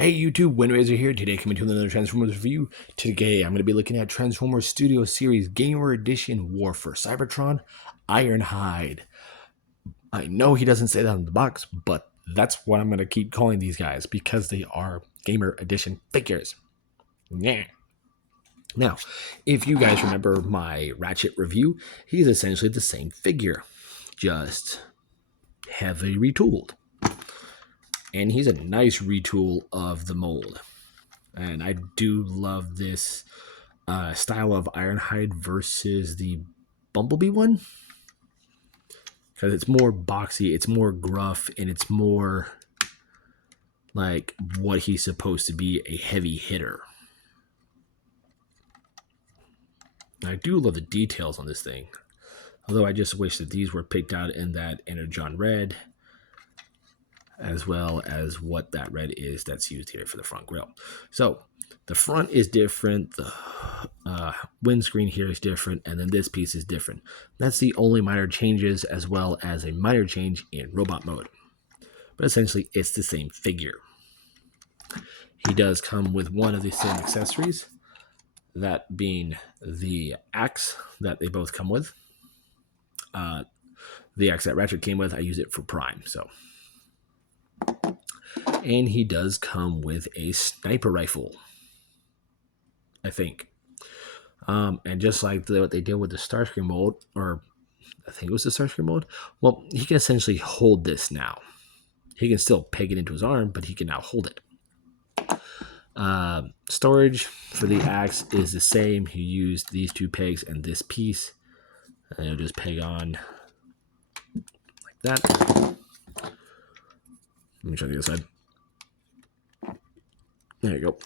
Hey YouTube, Windrazer here. Today coming to another Transformers review. Today I'm going to be looking at Transformers Studio Series Gamer Edition War for Cybertron, Ironhide. I know he doesn't say that on the box, but that's what I'm going to keep calling these guys because they are Gamer Edition figures. Yeah. Now, if you guys remember my Ratchet review, he's essentially the same figure, just heavily retooled. And he's a nice retool of the mold. And I do love this style of Ironhide versus the Bumblebee one. Because it's more boxy, it's more gruff, and it's more like what he's supposed to be, a heavy hitter. And I do love the details on this thing. Although I just wish that these were picked out in that Energon red, as well as what that red is that's used here for the front grille. So the front is different, the windscreen here is different, and then this piece is different. That's the only minor changes, as well as a minor change in robot mode. But essentially, it's the same figure. He does come with one of the same accessories, that being the axe that they both come with. The axe that Ratchet came with, I use it for Prime, so. And he does come with a sniper rifle, I think. And just like what they did with the Starscream mold, or I think it was the Starscream mold, well, he can essentially hold this now. He can still peg it into his arm, but he can now hold it. Storage for the axe is the same. He used these two pegs and this piece, and it'll just peg on like that. Let me try the other side. There you go.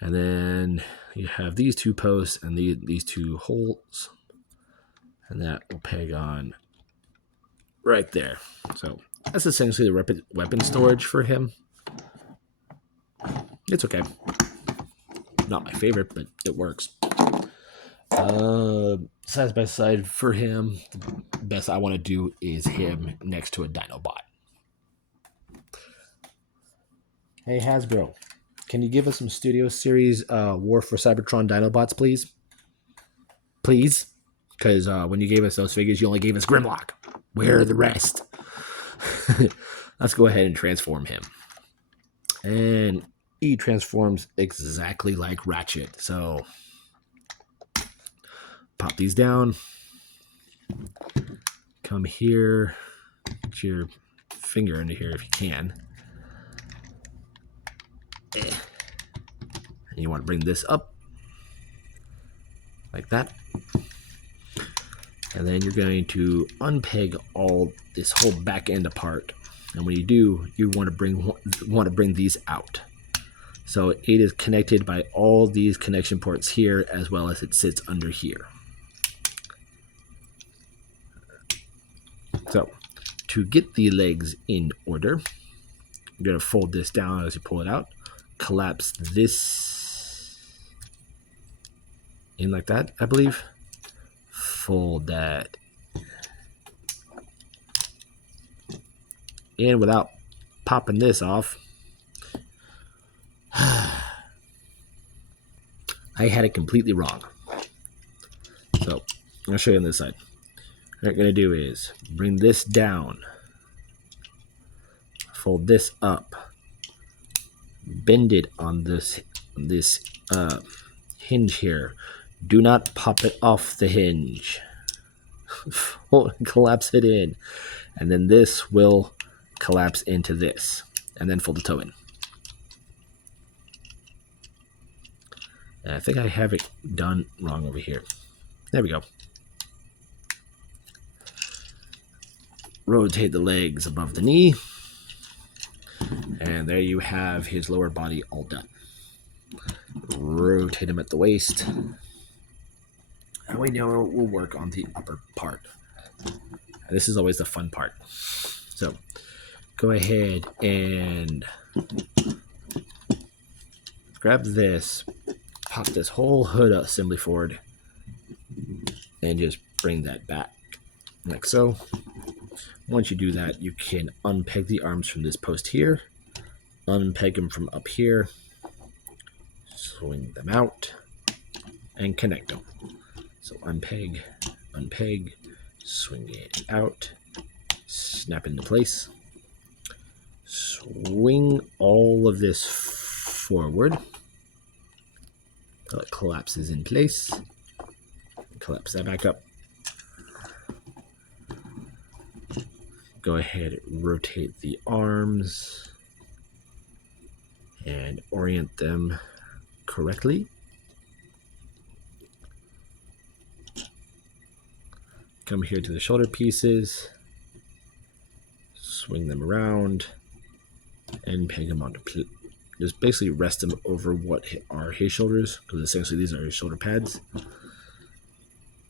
And then you have these two posts and these two holes, and that will peg on right there. So that's essentially the weapon storage for him. It's okay. Not my favorite, but it works. Side by side for him, the best I want to do is him next to a Dinobot. Hey Hasbro, can you give us some Studio Series War for Cybertron Dinobots, please? Please? Because when you gave us those figures, you only gave us Grimlock. Where are the rest? Let's go ahead and transform him. And he transforms exactly like Ratchet. So, pop these down. Come here. Get your finger into here if you can. And you want to bring this up like that, and then you're going to unpeg all this whole back end apart. And when you do, you want to bring these out. So it is connected by all these connection ports here, as well as it sits under here. So to get the legs in order, you're going to fold this down as you pull it out. Collapse this in like that, I believe. Fold that in without popping this off. I had it completely wrong. So I'll show you on this side. What I'm going to do is bring this down, fold this up, bend it on this hinge here. Do not pop it off the hinge. Collapse it in, and then this will collapse into this, and then fold the toe in. And I think I have it done wrong over here. There we go. Rotate the legs above the knee. And there you have his lower body all done. Rotate him at the waist. And we know we'll work on the upper part. And this is always the fun part. So go ahead and grab this, pop this whole hood assembly forward, and just bring that back like so. Once you do that, you can unpeg the arms from this post here, unpeg them from up here, swing them out, and connect them. So unpeg, unpeg, swing it out, snap into place, swing all of this forward until it collapses in place, collapse that back up. Go ahead, rotate the arms and orient them correctly. Come here to the shoulder pieces, swing them around, and peg them onto just basically rest them over what are his shoulders, because essentially these are his shoulder pads.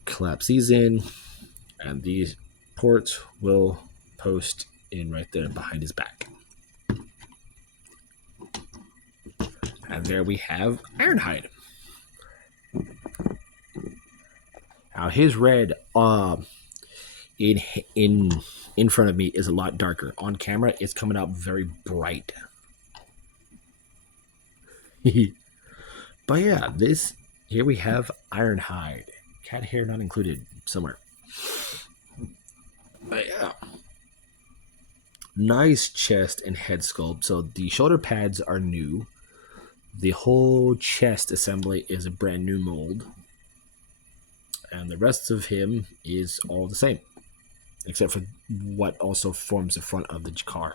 Collapse these in, and these ports will post in right there behind his back. And there we have Ironhide. Now his red in front of me is a lot darker. On camera, it's coming out very bright. But yeah, here we have Ironhide. Cat hair not included somewhere. But yeah. Nice chest and head sculpt. So the shoulder pads are new. The whole chest assembly is a brand new mold. And the rest of him is all the same, except for what also forms the front of the car.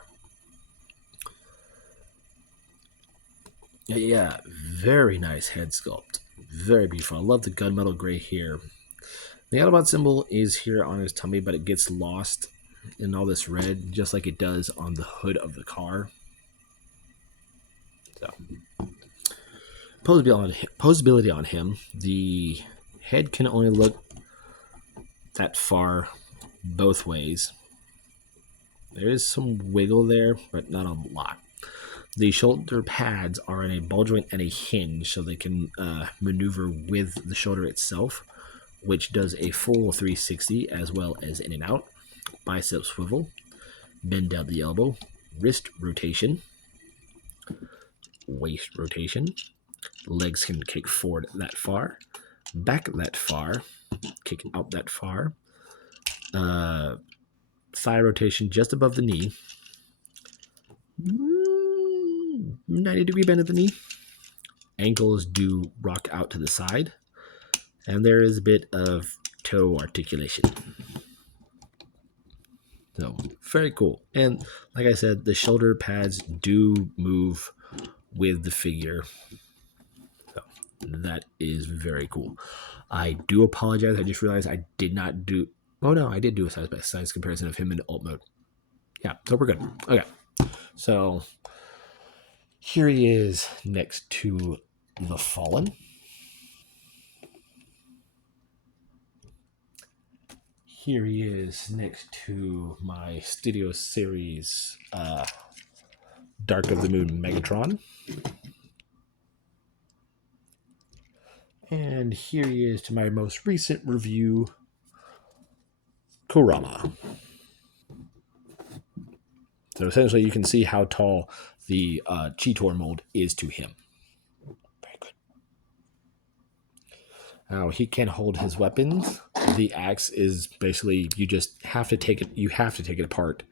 Yeah, very nice head sculpt. Very beautiful. I love the gunmetal gray here. The Autobot symbol is here on his tummy, but it gets lost in all this red, just like it does on the hood of the car. So, posability on him. The head can only look that far both ways. There is some wiggle there, but not a lot. The shoulder pads are in a ball joint and a hinge, so they can maneuver with the shoulder itself, which does a full 360 as well as in and out. Bicep swivel, bend down the elbow, wrist rotation, waist rotation. Legs can kick forward that far, back that far, kick out that far. Thigh rotation just above the knee. 90-degree bend at the knee. Ankles do rock out to the side. And there is a bit of toe articulation. So, very cool. And like I said, the shoulder pads do move with the figure. So, that is very cool. I do apologize. I just realized I did not do... Oh, no, I did do a side-by-side comparison of him in alt mode. Yeah, so we're good. Okay. So, here he is next to the Fallen. Here he is next to my Studio Series Dark of the Moon Megatron. And here he is to my most recent review, Kurama. So essentially you can see how tall the Cheetor mold is to him. Very good. Now he can hold his weapons. The axe is basically you just have to take it. You have to take it apart.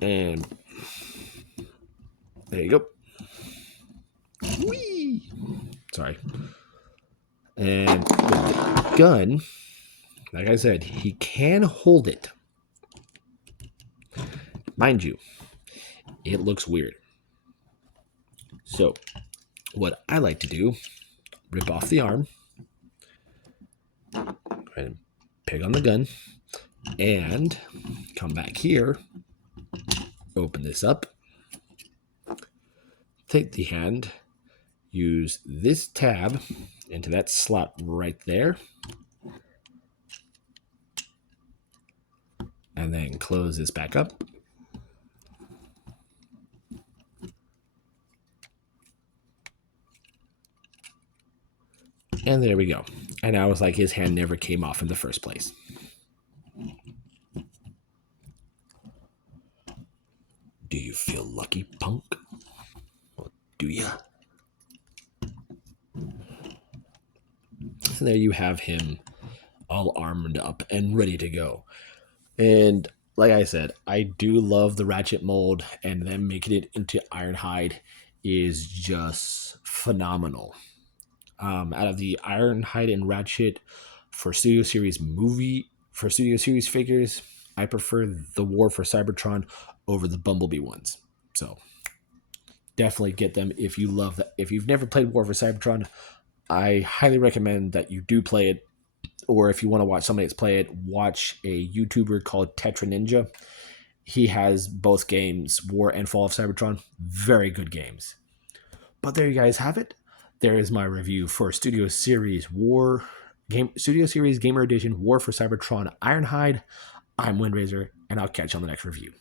And there you go. Whee! Sorry. And with the gun, like I said, he can hold it. Mind you, it looks weird. So, what I like to do, rip off the arm, and peg on the gun, and come back here, open this up, take the hand, use this tab into that slot right there, and then close this back up. And there we go. And I was like, his hand never came off in the first place. Do you You lucky punk. Do ya? So there you have him all armed up and ready to go. And like I said, I do love the Ratchet mold, and then making it into Ironhide is just phenomenal. Out of the Ironhide and Ratchet for Studio Series figures, I prefer the War for Cybertron over the Bumblebee ones. So definitely get them if you love that. If you've never played War for Cybertron, I highly recommend that you do play it. Or if you want to watch somebody that's play it, watch a YouTuber called Tetra Ninja. He has both games, War and Fall of Cybertron. Very good games. But there you guys have it. There is my review for Studio Series Gamer Edition War for Cybertron Ironhide. I'm Windraiser, and I'll catch you on the next review.